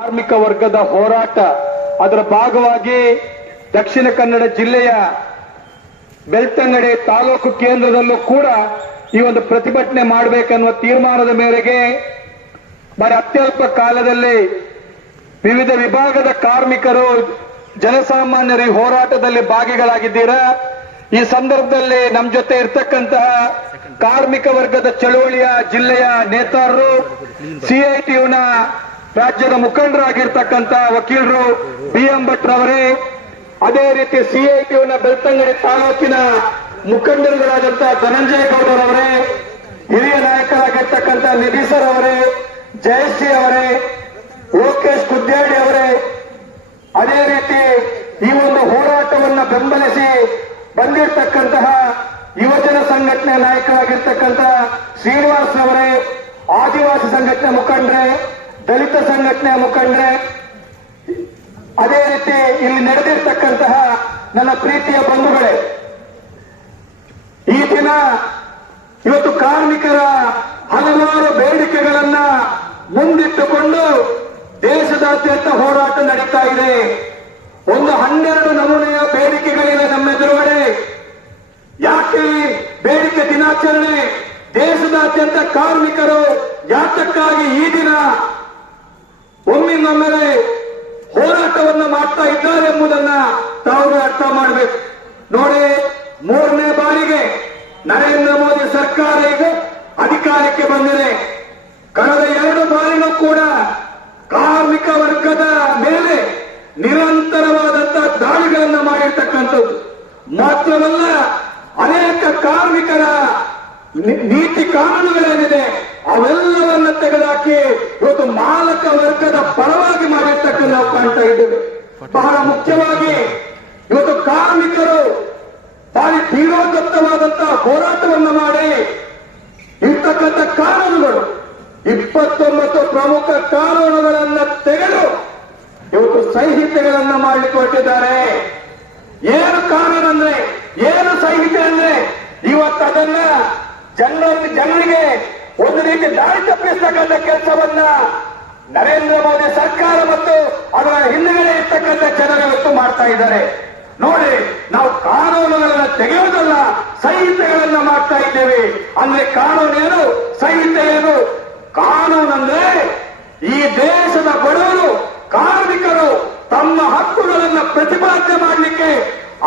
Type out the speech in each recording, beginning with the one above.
ಕಾರ್ಮಿಕ ವರ್ಗದ ಹೋರಾಟ, ಅದರ ಭಾಗವಾಗಿ ದಕ್ಷಿಣ ಕನ್ನಡ ಜಿಲ್ಲೆಯ ಬೆಳ್ತಂಗಡಿ ತಾಲೂಕು ಕೇಂದ್ರದಲ್ಲೂ ಕೂಡ ಈ ಒಂದು ಪ್ರತಿಭಟನೆ ಮಾಡಬೇಕನ್ನುವ ತೀರ್ಮಾನದ ಮೇರೆಗೆ ಬರೀ ಅತ್ಯಲ್ಪ ಕಾಲದಲ್ಲಿ ವಿವಿಧ ವಿಭಾಗದ ಕಾರ್ಮಿಕರು, ಜನಸಾಮಾನ್ಯರು ಈ ಹೋರಾಟದಲ್ಲಿ ಭಾಗಿಗಳಾಗಿದ್ದೀರಾ? ಈ ಸಂದರ್ಭದಲ್ಲಿ ನಮ್ಮ ಜೊತೆ ಇರ್ತಕ್ಕಂತಹ ಕಾರ್ಮಿಕ ವರ್ಗದ ಚಳುವಳಿಯ ಜಿಲ್ಲೆಯ ನೇತಾರರು ಸಿಐಟಿಯುನ ರಾಜ್ಯದ ಮುಖಂಡರಾಗಿರ್ತಕ್ಕಂಥ ವಕೀಲರು ಬಿ ಎಂ ಭಟ್ರವರೇ ಅದೇ ರೀತಿ ಸಿಐಟಿಯುನ ಬೆಳ್ತಂಗಡಿ ತಾಲೂಕಿನ ಮುಖಂಡರುಗಳಾದಂತಹ ಧನಂಜಯ ಗೌಡರವರೇ ಹಿರಿಯ ನಾಯಕರಾಗಿರ್ತಕ್ಕಂಥ ನಿಧೀಸರ್ ಅವರೇ, ಜಯಶ್ರೀ ಅವರೇ, ಲೋಕೇಶ್ ಕುದ್ಯಾಡಿ ಅವರೇ, ಅದೇ ರೀತಿ ಈ ಒಂದು ಹೋರಾಟವನ್ನ ಬೆಂಬಲಿಸಿ ಬಂದಿರತಕ್ಕಂತಹ ಯುವಜನ ಸಂಘಟನೆ ನಾಯಕರಾಗಿರ್ತಕ್ಕಂತಹ ಶ್ರೀನಿವಾಸ್ ಅವರೇ, ಆದಿವಾಸಿ ಸಂಘಟನೆ ಮುಖಂಡ್ರೆ ದಲಿತ ಸಂಘಟನೆಯ ಮುಖಂಡ್ರೆ, ಅದೇ ರೀತಿ ಇಲ್ಲಿ ನಡೆದಿರ್ತಕ್ಕಂತಹ ನನ್ನ ಪ್ರೀತಿಯ ಬಂಧುಗಳೇ, ಈ ದಿನ ಇವತ್ತು ಕಾರ್ಮಿಕರ ಹಲವಾರು ಬೇಡಿಕೆಗಳನ್ನ ಮುಂದಿಟ್ಟುಕೊಂಡು ದೇಶದಾದ್ಯಂತ ಹೋರಾಟ ನಡೀತಾ ಇದೆ. ಒಂದು ಹನ್ನೆರಡು ನಮೂನೆಯ ಬೇಡಿಕೆಗಳಿವೆ ನಮ್ಮ ಎದುರುಗಡೆ. ಯಾಕೆ ಬೇಡಿಕೆ ದಿನಾಚರಣೆ? ದೇಶದಾದ್ಯಂತ ಕಾರ್ಮಿಕರು ಯಾತಕ್ಕಾಗಿ ಈ ದಿನ ಒಮ್ಮಿಂದೊಮ್ಮೆಲೆ ಹೋರಾಟವನ್ನ ಮಾಡ್ತಾ ಇದ್ದಾರೆ ಎಂಬುದನ್ನ ತಾವು ಅರ್ಥ ಮಾಡಬೇಕು. ನೋಡಿ, ಮೂರನೇ ಬಾರಿಗೆ ನರೇಂದ್ರ ಮೋದಿ ಸರ್ಕಾರ ಈಗ ಅಧಿಕಾರಕ್ಕೆ ಬಂದಿದೆ. ಕಳೆದ ಎರಡು ಬಾರಿನೂ ಕೂಡ ಕಾರ್ಮಿಕ ವರ್ಗದ ಮೇಲೆ ನಿರಂತರವಾದಂತಹ ದಾಳಿಗಳನ್ನ ಮಾಡಿರ್ತಕ್ಕಂಥದ್ದು. ಮಾತ್ರವಲ್ಲ, ಅನೇಕ ಕಾರ್ಮಿಕರ ನೀತಿ ಕಾನೂನುಗಳೇನಿದೆ ಅವೆಲ್ಲವನ್ನ ತೆಗೆದಾಕಿ ಇವತ್ತು ಮಾಲಕ ವರ್ಗದ ಪರವಾಗಿ ಮಾಡಿರ್ತಕ್ಕಂಥ ನಾವು ಕಾಣ್ತಾ ಇದ್ದೇವೆ ಬಹಳ ಮುಖ್ಯವಾಗಿ ಇವತ್ತು ಕಾರ್ಮಿಕರು ಬಾರಿ ಪೀಡೋದತ್ತವಾದಂತಹ ಹೋರಾಟವನ್ನು ಮಾಡಿ ಇರ್ತಕ್ಕಂಥ ಕಾನೂನುಗಳು, ಇಪ್ಪತ್ತೊಂಬತ್ತು ಪ್ರಮುಖ ಕಾನೂನುಗಳನ್ನ ತೆಗೆದು ಇವತ್ತು ಸಂಹಿತೆಗಳನ್ನ ಮಾಡಲಿಕ್ಕೆ ಹೊರಟಿದ್ದಾರೆ ಏನು ಕಾನೂನು ಅಂದ್ರೆ, ಏನು ಸಂಹಿತೆ ಅಂದ್ರೆ ಇವತ್ತು ಅದನ್ನ ಜನರ ಜನರಿಗೆ ಒಂದು ರೀತಿ ದಾರಿ ತಪ್ಪಿಸ್ತಕ್ಕಂಥ ಕೆಲಸವನ್ನ ನರೇಂದ್ರ ಮೋದಿ ಸರ್ಕಾರ ಮತ್ತು ಅದರ ಹಿಂದುಗಡೆ ಇರ್ತಕ್ಕಂಥ ಜನರು ಇವತ್ತು ಮಾಡ್ತಾ ಇದ್ದಾರೆ. ನೋಡಿ, ನಾವು ಕಾನೂನುಗಳನ್ನ ತೆಗೆಯೋದಲ್ಲ ಸಂಹಿತೆಗಳನ್ನ ಮಾಡ್ತಾ ಇದ್ದೇವೆ. ಅಂದ್ರೆ ಕಾನೂನು ಏನು? ಸಂಹಿತೆ ಏನು? ಕಾನೂನು ಅಂದ್ರೆ ಈ ದೇಶದ ಬಡವರು, ಕಾರ್ಮಿಕರು ತಮ್ಮ ಹಕ್ಕುಗಳನ್ನ ಪ್ರತಿಪಾದನೆ ಮಾಡಲಿಕ್ಕೆ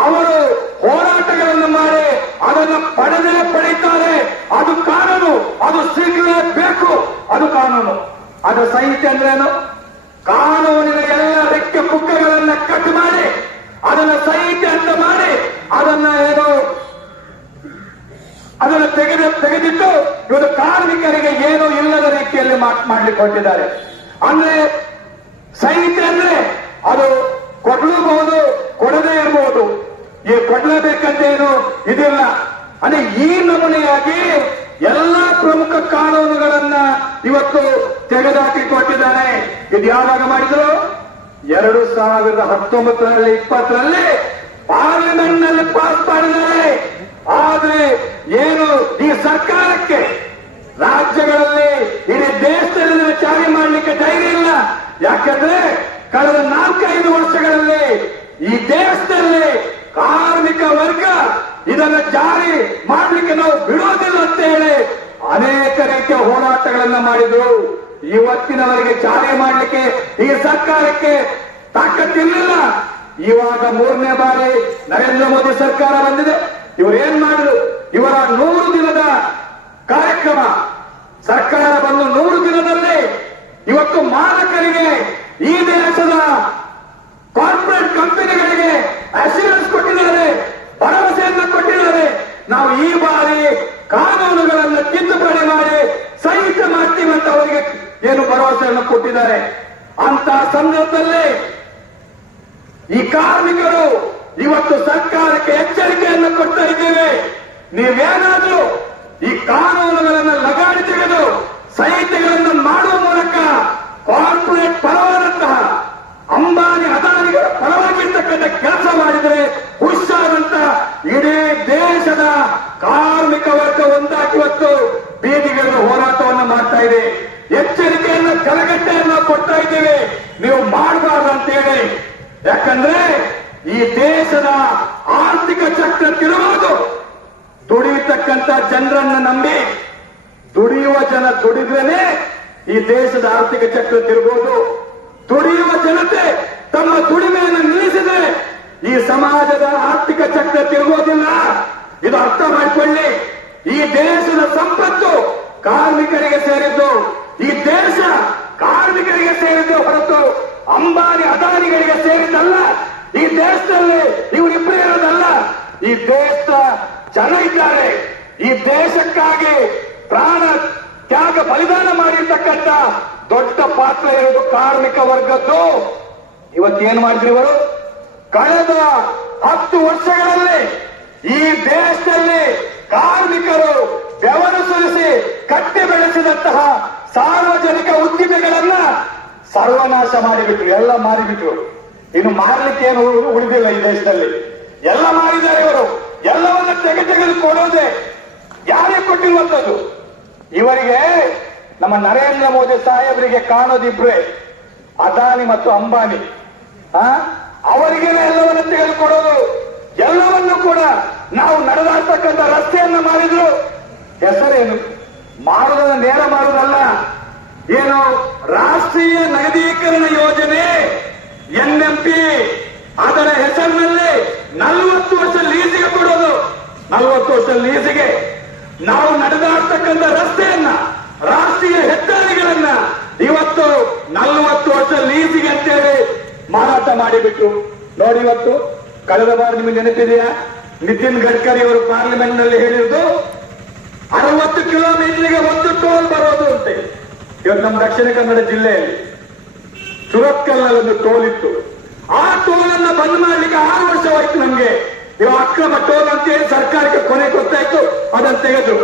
ಅವರು ಹೋರಾಟಗಳನ್ನು ಮಾಡಿ ಅದನ್ನು ಪಡೆದೇ ಪಡೀತಾರೆ ಅದು ಸಿಗಲೇಬೇಕು ಅದು ಕಾನೂನು. ಅದು ಸಂಹಿತೆ ಅಂದ್ರೇನು ಕಾನೂನಿನ ಎಲ್ಲ ರೆಕ್ಕೆ ಪುಕ್ಕಗಳನ್ನ ಕಟ್ ಮಾಡಿ, ಅದನ್ನ ಸಂಹಿತೆ ಅಂತ ಮಾಡಿ, ಅದನ್ನ ಏನು? ಅದನ್ನು ತೆಗೆದು, ತೆಗೆದಿಟ್ಟು ಇವರು ಕಾರ್ಮಿಕರಿಗೆ ಏನೂ ಇಲ್ಲದ ರೀತಿಯಲ್ಲಿ ಮಾಡ್- ಮಾಡ್ಲಿಕ್ಕೆ ಹೊರಟಿದ್ದಾರೆ ಅಂದ್ರೆ ಸಂಹಿತೆ ಅಂದ್ರೆ ಅದು ಕೊಡಲೂಬಹುದು, ಕೊಡದೇ ಇರಬಹುದು ಈ ಕೊಡಲೇಬೇಕಂತ ಏನು ಇದಿಲ್ಲ. ಅಂದ್ರೆ ಈ ನಮೂನೆಯಾಗಿ ಎಲ್ಲಾ ಪ್ರಮುಖ ಕಾನೂನುಗಳನ್ನ ಇವತ್ತು ತೆಗೆದಾಕಿ ಕೊಟ್ಟಿದ್ದಾರೆ ಇದು ಯಾವಾಗ ಮಾಡಿದ್ರು? ಎರಡು ಸಾವಿರದ ಹತ್ತೊಂಬತ್ತರಲ್ಲಿ, ಇಪ್ಪತ್ತರಲ್ಲಿ ಪಾರ್ಲಿಮೆಂಟ್ನಲ್ಲಿ ಪಾಸ್ ಮಾಡಿದ್ದಾರೆ. ಆದ್ರೆ ಏನು ಈ ಸರ್ಕಾರಕ್ಕೆ? ರಾಜ್ಯಗಳಲ್ಲಿ ಇಡೀ ದೇಶದಲ್ಲಿ ಜಾರಿ ಮಾಡಲಿಕ್ಕೆ ಧೈರ್ಯ ಇಲ್ಲ. ಯಾಕಂದ್ರೆ ಕಳೆದ ನಾಲ್ಕೈದು ವರ್ಷಗಳಲ್ಲಿ ಈ ದೇಶದಲ್ಲಿ ಕಾರ್ಮಿಕ ವರ್ಗ ಇದನ್ನ ಜಾರಿ ಮಾಡಲಿಕ್ಕೆ ನಾವು ಬಿಡೋದಿಲ್ಲ ಅಂತ ಹೇಳಿ ಅನೇಕ ರೀತಿಯ ಹೋರಾಟಗಳನ್ನ ಮಾಡಿದ್ರು. ಇವತ್ತಿನವರೆಗೆ ಜಾರಿ ಮಾಡಲಿಕ್ಕೆ ಈ ಸರ್ಕಾರಕ್ಕೆ ತಾಕತ್ತಿರಲಿಲ್ಲ. ಇವಾಗ ಮೂರನೇ ಬಾರಿ ನರೇಂದ್ರ ಮೋದಿ ಸರ್ಕಾರ ಬಂದಿದೆ. ಇವರು ಏನ್ ಮಾಡಿದ್ರು? ಇವರ ನೂರು ದಿನದ ಕಾರ್ಯಕ್ರಮ. ಸರ್ಕಾರ ಬಂದು ನೂರು ದಿನದಲ್ಲಿ ಇವತ್ತು ಮಾಲಕರಿಗೆ ಈ ದೇಶದ ಕಾರ್ಪೊರೇಟ್ ಕಂಪನಿಗಳಿಗೆ ಅಶ್ಯೂರೆನ್ಸ್ ಕೊಟ್ಟಿದ್ದಾರೆ ಭರವಸೆಯನ್ನ ಕೊಟ್ಟಿದ್ದಾರೆ ನಾವು ಈ ಬಾರಿ ಕಾನೂನುಗಳನ್ನು ತಿದ್ದುಪಡಿ ಮಾಡಿ ಸಹಿತ ಮಾಡ್ತೀವಿ ಅಂತ ಅವರಿಗೆ ಏನು ಭರವಸೆಯನ್ನು ಕೊಟ್ಟಿದ್ದಾರೆ. ಅಂತ ಸಂದರ್ಭದಲ್ಲಿ ಈ ಕಾರ್ಮಿಕರು ಇವತ್ತು ಸರ್ಕಾರಕ್ಕೆ ಎಚ್ಚರಿಕೆಯನ್ನು ಕೊಡ್ತಾ ಇದ್ದೇವೆ. ನೀವೇನಾದ್ರೂ ಈ ಕಾನೂನುಗಳನ್ನು ಲಗಾಡಿ ತೆಗೆದು ಸಹಿತಗಳನ್ನು ಮಾಡುವ ಮೂಲಕ ಕಾರ್ಪೊರೇಟ್ ಪರವಾದಂತಹ ಅಂಬಾನಿ ಅದಾನಿಗಳ ಪರವಾಗಿರ್ತಕ್ಕಂಥ ಕೆಲಸ ಮಾಡಿದರೆ ಹುಷಾರಂತ ಇಡೀ ದೇಶದ ವರ್ಗ ಒಂದಾಗಿ ಇವತ್ತು ಹೋರಾಟವನ್ನು ಮಾಡ್ತಾ ಇದೆ. ಎಚ್ಚರಿಕೆಯನ್ನು ಕಲಗಟ್ಟೆಯನ್ನು ಕೊಡ್ತಾ ಇದ್ದೇವೆ. ನೀವು ಮಾಡಬಾರ್ದು ಅಂತೇಳಿ ಯಾಕಂದ್ರೆ ಈ ದೇಶದ ಆರ್ಥಿಕ ಚಕ್ರ ತಿರುವುದು ದುಡಿಯತಕ್ಕಂತ ಜನರನ್ನು ನಂಬಿ ದುಡಿಯುವ ಜನ ದುಡಿದ್ರೇನೆ ಈ ದೇಶದ ಆರ್ಥಿಕ ಚಕ್ರ ತಿರುಗೋದು ದುಡಿಯುವ ಜನತೆ ತಮ್ಮ ದುಡಿಮೆಯನ್ನು ನಿಲ್ಲಿಸಿದ್ರೆ ಈ ಸಮಾಜದ ಆರ್ಥಿಕ ಚಕ್ರ ತಿರುಗೋದಿಲ್ಲ ಇದು ಅರ್ಥ ಮಾಡಿಕೊಳ್ಳಿ. ಈ ದೇಶದ ಸಂಪತ್ತು ಕಾರ್ಮಿಕರಿಗೆ ಸೇರಿದ್ದು, ಈ ದೇಶ ಕಾರ್ಮಿಕರಿಗೆ ಸೇರಿದ್ದು ಹೊರತು ಅಂಬಾನಿ ಅದಾನಿಗಳಿಗೆ ಸೇರಿದ್ದಲ್ಲ. ಈ ದೇಶದಲ್ಲಿ ಇವರಿಬ್ಬರು ಇರೋದಲ್ಲ. ಈ ದೇಶದ ಜನ ಇದ್ದಾರೆ. ಈ ದೇಶಕ್ಕಾಗಿ ಪ್ರಾಣ ತ್ಯಾಗ ಬಲಿದಾನ ಮಾಡಿರ್ತಕ್ಕಂಥ ದೊಡ್ಡ ಪಾತ್ರ ಇರೋದು ಕಾರ್ಮಿಕ ವರ್ಗದ್ದು. ಇವತ್ತೇನ್ ಮಾಡಿದ್ರು ಇವರು? ಕಳೆದ ಹತ್ತು ವರ್ಷಗಳಲ್ಲಿ ಈ ದೇಶದಲ್ಲಿ ಕಾರ್ಮಿಕರು ಬೆವರು ಸುರಿಸಿ ಕಟ್ಟಿ ಬೆಳೆಸಿದಂತಹ ಸಾರ್ವಜನಿಕ ಉದ್ದಿಮೆಗಳನ್ನ ಸರ್ವನಾಶ ಮಾಡಿಬಿಟ್ರು, ಎಲ್ಲ ಮಾರಿಬಿಟ್ರು. ಇನ್ನು ಮಾರಲಿಕ್ಕೆ ಏನು ಉಳಿದಿಲ್ಲ ಈ ದೇಶದಲ್ಲಿ. ಎಲ್ಲ ಮಾರಿದ್ದಾರೆ ಇವರು. ಎಲ್ಲವನ್ನ ತೆಗೆ ತೆಗೆದು ಕೊಡೋದೆ ಯಾರೇ ಕೊಟ್ಟಿರುವಂತದ್ದು ಇವರಿಗೆ ನಮ್ಮ ನರೇಂದ್ರ ಮೋದಿ ಸಾಹೇಬರಿಗೆ ಕಾಣೋದಿಬ್ರೆ ಅದಾನಿ ಮತ್ತು ಅಂಬಾನಿ. ಆ? ಅವರಿಗೆ ಎಲ್ಲವನ್ನು ತೆಗೆದುಕೊಡೋದು. ಎಲ್ಲವನ್ನು ಕೂಡ ನಾವು ನಡೆದಾಡ್ತಕ್ಕಂಥ ರಸ್ತೆಯನ್ನ ಮಾಡಿದ್ರು. ಹೆಸರೇನು? ಮಾಡುವುದನ್ನು ನೇರ ಮಾಡುವುದಲ್ಲ. ಏನು? ರಾಷ್ಟ್ರೀಯ ನಗದೀಕರಣ ಯೋಜನೆ, ಎನ್ಎಂಪಿ, ಅದರ ಹೆಸರಿನಲ್ಲಿ ನಲವತ್ತು ವರ್ಷ ಲೀಸಿಗೆ ಕೊಡೋದು. ನಲವತ್ತು ವರ್ಷ ಲೀಸಿಗೆ. ನಾವು ನಡೆದಾಡ್ತಕ್ಕಂಥ ರಸ್ತೆಯನ್ನ, ರಾಷ್ಟ್ರೀಯ ಹೆದ್ದಾರಿಗಳನ್ನ ಇವತ್ತು ನಲವತ್ತು ವರ್ಷ ಲೀಸಿಗೆ ಅಂತೇಳಿ ಮಾರಾಟ ಮಾಡಿಬಿಟ್ರು. ನೋಡಿ ಇವತ್ತು, ಕಳೆದ ಬಾರಿ ನಿಮಗೆ ನೆನಪಿದೆಯಾ? ನಿತಿನ್ ಗಡ್ಕರಿ ಅವರು ಪಾರ್ಲಿಮೆಂಟ್ನಲ್ಲಿ ಹೇಳಿದ್ದು ಅರವತ್ತು ಕಿಲೋಮೀಟರ್ಗೆ ಒಂದು ಟೋಲ್ ಬರೋದು ಅಂತೆ ಇವತ್ತು ನಮ್ಮ ದಕ್ಷಿಣ ಕನ್ನಡ ಜಿಲ್ಲೆಯಲ್ಲಿ ಸುರತ್ಕಲ್ನಲ್ಲಿ ಒಂದು ಟೋಲ್ ಇತ್ತು. ಆ ಟೋಲ್ ಅನ್ನ ಬಂದ್ ಮಾಡ್ಲಿಕ್ಕೆ ಆರು ವರ್ಷವಾಯ್ತು ನಮ್ಗೆ. ಇವಾಗ ಅಕ್ರಮ ಟೋಲ್ ಅಂತ ಹೇಳಿ ಸರ್ಕಾರಕ್ಕೆ ಕೊನೆ ಗೊತ್ತಾಯ್ತು ಅದನ್ನು ತೆಗೆದ್ರು.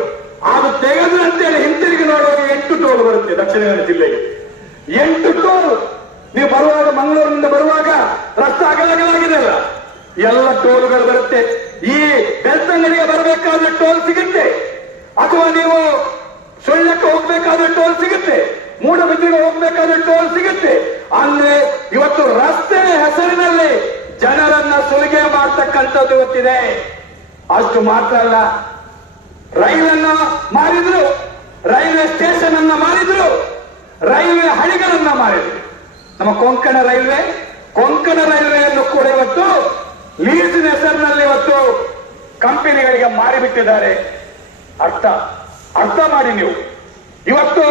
ಅದು ತೆಗೆದ್ರು ಅಂತೇಳಿ ಹಿಂತಿರುಗಿ ನೋಡುವಾಗ ಎಂಟು ಟೋಲ್ ಬರುತ್ತೆ ದಕ್ಷಿಣ ಕನ್ನಡ ಜಿಲ್ಲೆಗೆ. ಎಂಟು ಟೋಲ್ ನೀವು ಬರುವಾಗ, ಮಂಗಳೂರಿನಿಂದ ಬರುವಾಗ ರಸ್ತೆ ಅಗಲಗಲಾಗಿದೆ ಅಲ್ಲ? ಎಲ್ಲ ಟೋಲ್ಗಳು ಬರುತ್ತೆ. ಈ ಬೆಳ್ತಂಗಡಿಗೆ ಬರಬೇಕಾದ್ರೆ ಟೋಲ್ ಸಿಗುತ್ತೆ. ಅಥವಾ ನೀವು ಸುಳ್ಳಕ್ಕೆ ಹೋಗ್ಬೇಕಾದ್ರೆ ಟೋಲ್ ಸಿಗುತ್ತೆ. ಮೂಡಬಿದ್ದಿಗೆ ಹೋಗ್ಬೇಕಾದ್ರೆ ಟೋಲ್ ಸಿಗುತ್ತೆ. ಅಂದ್ರೆ ಇವತ್ತು ರಸ್ತೆ ಹೆಸರಿನಲ್ಲಿ ಜನರನ್ನ ಸುಲಿಗೆ ಮಾಡ್ತಕ್ಕಂಥದ್ದು ಇವತ್ತಿದೆ. ಅಷ್ಟು ಮಾತ್ರ ಅಲ್ಲ. ರೈಲನ್ನ ಮಾರಿದ್ರು, ರೈಲ್ವೆ ಸ್ಟೇಷನ್ ಅನ್ನ ಮಾರಿದ್ರು, ರೈಲ್ವೆ ಹಳಿಗಳನ್ನ ಮಾರಿದ್ರು. ನಮ್ಮ ಕೊಂಕಣ ರೈಲ್ವೆ, ಕೊಂಕಣ ರೈಲ್ವೆಯನ್ನು ಕೂಡ ಇವತ್ತು ಲೀಸಿನ ಹೆಸರಿನಲ್ಲಿ ಇವತ್ತು ಕಂಪನಿಗಳಿಗೆ ಮಾರಿಬಿಟ್ಟಿದ್ದಾರೆ. ಅರ್ಥ? ಅರ್ಥ ಮಾಡಿ ನೀವು. ಇವತ್ತು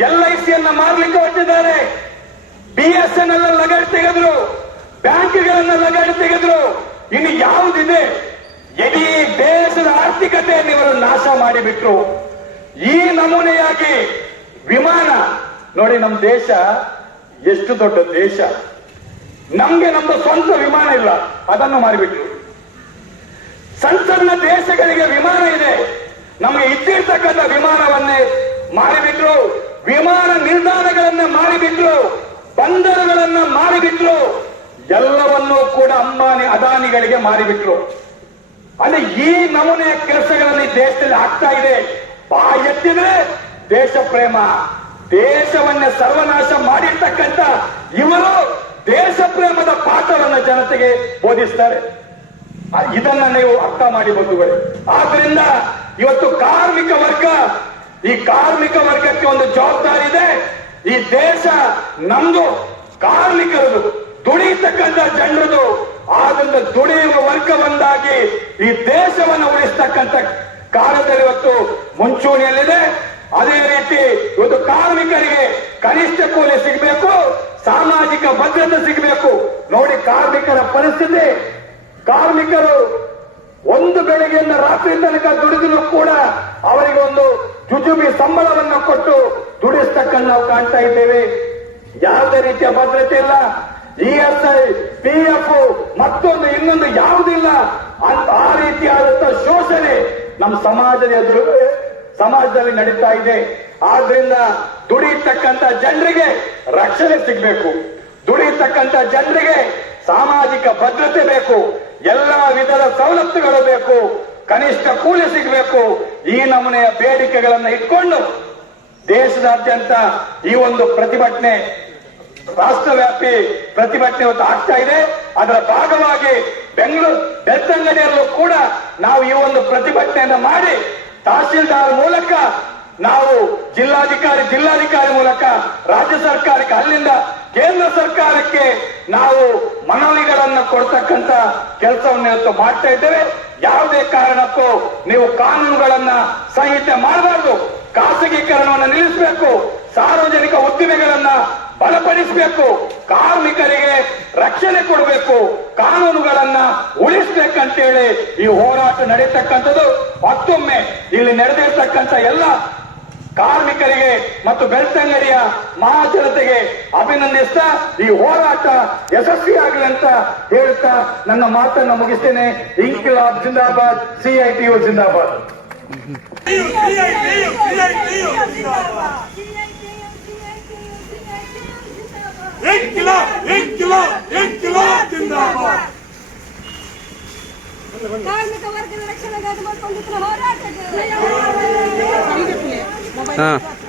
ಎಲ್ ಐ ಸಿಯನ್ನ ಮಾರ್ಲಿಕ್ಕೆ ಹೊರಟಿದ್ದಾರೆ. ಬಿ ಎಸ್ ಎನ್ ಎಲ್ ಲಗಾಡಿ ತೆಗೆದ್ರು. ಬ್ಯಾಂಕ್ಗಳನ್ನ ಲಗಾಡಿ ತೆಗೆದ್ರು. ಇನ್ನು ಯಾವುದಿದೆ? ಇಡೀ ದೇಶದ ಆರ್ಥಿಕತೆಯನ್ನು ಇವರು ನಾಶ ಮಾಡಿಬಿಟ್ರು. ಈ ನಮೂನೆಯಾಗಿ ವಿಮಾನ. ನೋಡಿ, ನಮ್ಮ ದೇಶ ಎಷ್ಟು ದೊಡ್ಡ ದೇಶ. ನಮ್ಗೆ ನಮ್ಮ ಸ್ವಂತ ವಿಮಾನ ಇಲ್ಲ. ಅದನ್ನು ಮಾರಿಬಿಟ್ರು. ಸಣ್ಣ ದೇಶಗಳಿಗೆ ವಿಮಾನ ಇದೆ. ನಮಗೆ ಇದ್ದಿರ್ತಕ್ಕಂಥ ವಿಮಾನವನ್ನೇ ಮಾಡಿಬಿಟ್ರು ವಿಮಾನ ನಿಲ್ದಾಣಗಳನ್ನ ಮಾಡಿಬಿಟ್ರು ಬಂದರುಗಳನ್ನ ಮಾಡಿಬಿಟ್ರು ಎಲ್ಲವನ್ನೂ ಕೂಡ ಅಂಬಾನಿ, ಅದಾನಿಗಳಿಗೆ ಮಾರಿಬಿಟ್ರು. ಅಲ್ಲಿ ಈ ನಮೂನೆಯ ಕೆಲಸಗಳನ್ನು ಈ ದೇಶದಲ್ಲಿ ಆಗ್ತಾ ಇದೆ. ಬಾ, ಎತ್ತಿದ್ರೆ ದೇಶ ಪ್ರೇಮ. ದೇಶವನ್ನ ಸರ್ವನಾಶ ಮಾಡಿರ್ತಕ್ಕಂಥ ಇವರು ದೇಶ ಪ್ರೇಮದ ಪಾಠವನ್ನ ಜನತೆಗೆ ಬೋಧಿಸ್ತಾರೆ. ಇದನ್ನ ನೀವು ಅರ್ಥ ಮಾಡಿ ಬಂಧುಗಳೇ. ಆದ್ರಿಂದ ಇವತ್ತು ಕಾರ್ಮಿಕ ವರ್ಗ, ಈ ಕಾರ್ಮಿಕ ವರ್ಗಕ್ಕೆ ಒಂದು ಜವಾಬ್ದಾರಿ ಇದೆ. ಈ ದೇಶ ನಮ್ದು, ಕಾರ್ಮಿಕರದು ದುಡಿಯತಕ್ಕಂಥ ಜನರದು ಆದ್ರಿಂದ ದುಡಿಯುವ ವರ್ಗ ಬಂದಾಗಿ ಈ ದೇಶವನ್ನು ಉಳಿಸ್ತಕ್ಕಂಥ ಕಾಲದಲ್ಲಿ ಇವತ್ತು ಮುಂಚೂಣಿಯಲ್ಲಿದೆ. ಅದೇ ರೀತಿ ಇವತ್ತು ಕಾರ್ಮಿಕರಿಗೆ ಕನಿಷ್ಠ ಕೂಲಿ ಸಿಗಬೇಕು. ಸಾಮಾಜಿಕ ಭದ್ರತೆ ಸಿಗಬೇಕು. ನೋಡಿ ಕಾರ್ಮಿಕರ ಪರಿಸ್ಥಿತಿ. ಕಾರ್ಮಿಕರು ಒಂದು ಬೆಳಗ್ಗೆಯಿಂದ ರಾತ್ರಿ ತನಕ ದುಡಿದ್ರು ಕೂಡ ಅವರಿಗೆ ಒಂದು ಜುಜುಬಿ ಸಂಬಳವನ್ನು ಕೊಟ್ಟು ದುಡಿಸ್ತಕ್ಕಂಥ ನಾವು ಕಾಣ್ತಾ ಇದ್ದೇವೆ. ಯಾವುದೇ ರೀತಿಯ ಭದ್ರತೆ ಇಲ್ಲ. ಇಎಸ್ಐ ಪಿ ಎಫ್, ಮತ್ತೊಂದು, ಇನ್ನೊಂದು ಯಾವುದಿಲ್ಲ ಅಂತ ಆ ರೀತಿಯಾದಂತಹ ಶೋಷಣೆ ನಮ್ಮ ಸಮಾಜದ ಎದುರು, ಸಮಾಜದಲ್ಲಿ ನಡೀತಾ ಇದೆ. ಆದ್ರಿಂದ ದುಡಿಯತಕ್ಕಂತ ಜನರಿಗೆ ರಕ್ಷಣೆ ಸಿಗಬೇಕು. ದುಡಿಯತಕ್ಕಂತ ಜನರಿಗೆ ಸಾಮಾಜಿಕ ಭದ್ರತೆ ಬೇಕು. ಎಲ್ಲಾ ವಿಧದ ಸವಲತ್ತುಗಳು ಬೇಕು. ಕನಿಷ್ಠ ಕೂಲಿ ಸಿಗಬೇಕು. ಈ ನಮೂನೆಯ ಬೇಡಿಕೆಗಳನ್ನು ಇಟ್ಕೊಂಡು ದೇಶದಾದ್ಯಂತ ಈ ಒಂದು ಪ್ರತಿಭಟನೆ, ರಾಷ್ಟ್ರವ್ಯಾಪಿ ಪ್ರತಿಭಟನೆ ಇವತ್ತು ಆಗ್ತಾ ಇದೆ. ಅದರ ಭಾಗವಾಗಿ ಬೆಂಗಳೂರು ಬೆಳ್ತಂಗಡಿಯಲ್ಲೂ ಕೂಡ ನಾವು ಈ ಒಂದು ಪ್ರತಿಭಟನೆಯನ್ನು ಮಾಡಿ ತಹಸೀಲ್ದಾರ್ ಮೂಲಕ ನಾವು ಜಿಲ್ಲಾಧಿಕಾರಿ ಜಿಲ್ಲಾಧಿಕಾರಿ ಮೂಲಕ ರಾಜ್ಯ ಸರ್ಕಾರಕ್ಕೆ, ಅಲ್ಲಿಂದ ಕೇಂದ್ರ ಸರ್ಕಾರಕ್ಕೆ ನಾವು ಮನವಿಗಳನ್ನು ಕೊಡ್ತಕ್ಕಂತ ಕೆಲಸವನ್ನು ಮಾಡ್ತಾ ಇದ್ದೇವೆ. ಯಾವುದೇ ಕಾರಣಕ್ಕೂ ನೀವು ಕಾನೂನುಗಳನ್ನ ಸಂಹಿತೆ ಮಾಡಬಾರ್ದು. ಖಾಸಗೀಕರಣವನ್ನು ನಿಲ್ಲಿಸಬೇಕು. ಸಾರ್ವಜನಿಕ ಉದ್ದಿಮೆಗಳನ್ನ ಬಲಪಡಿಸಬೇಕು. ಕಾರ್ಮಿಕರಿಗೆ ರಕ್ಷಣೆ ಕೊಡಬೇಕು. ಕಾನೂನುಗಳನ್ನ ಉಳಿಸ್ಬೇಕಂತೇಳಿ ಈ ಹೋರಾಟ ನಡೀತಕ್ಕಂಥದ್ದು. ಮತ್ತೊಮ್ಮೆ ಇಲ್ಲಿ ನಡೆದಿರ್ತಕ್ಕಂಥ ಎಲ್ಲ ಕಾರ್ಮಿಕರಿಗೆ ಮತ್ತು ಬೆಳ್ತಂಗಡಿಯ ಮಹಾಜನತೆಗೆ ಅಭಿನಂದಿಸ್ತಾ ಈ ಹೋರಾಟ ಯಶಸ್ವಿಯಾಗಲಿ ಅಂತ ಹೇಳ್ತಾ ನನ್ನ ಮಾತನ್ನು ಮುಗಿಸ್ತೇನೆ. ಇನ್ಕಿಲಾಬ್ ಜಿಂದಾಬಾದ್ ಸಿಐಟಿಯು ಜಿಂದಾಬಾದ್. ಕಾರ್ಮಿಕ ವರ್ಗದ ರಕ್ಷಣೆಗಾಗಿ ಹೋರಾಟ 嗯。